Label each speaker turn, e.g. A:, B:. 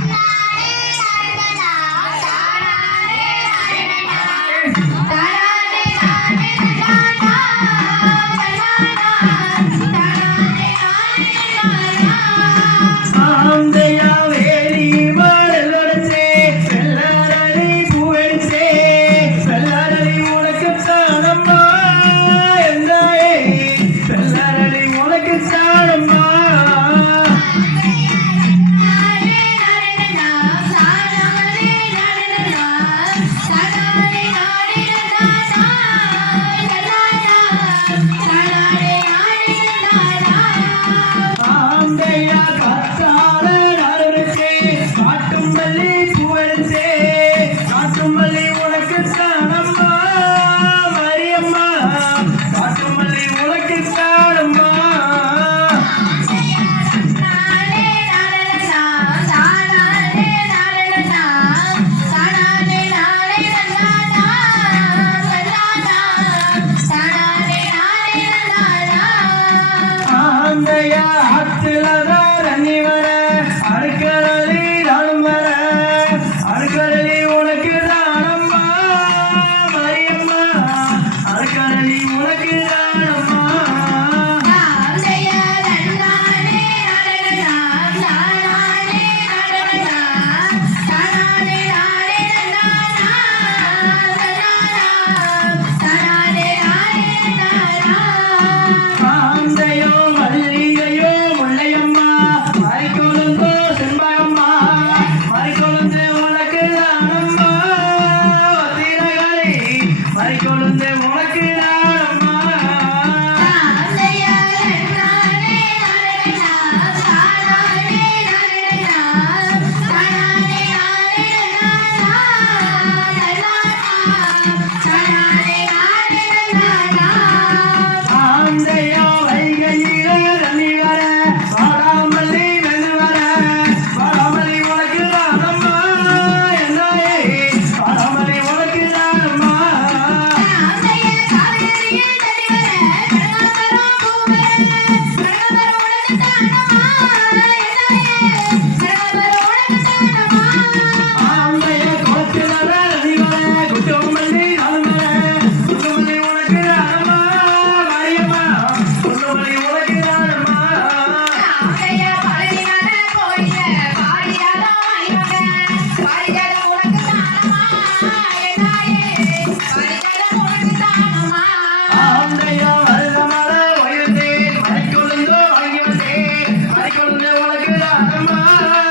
A: Bye.
B: believe Monday morning. Mama.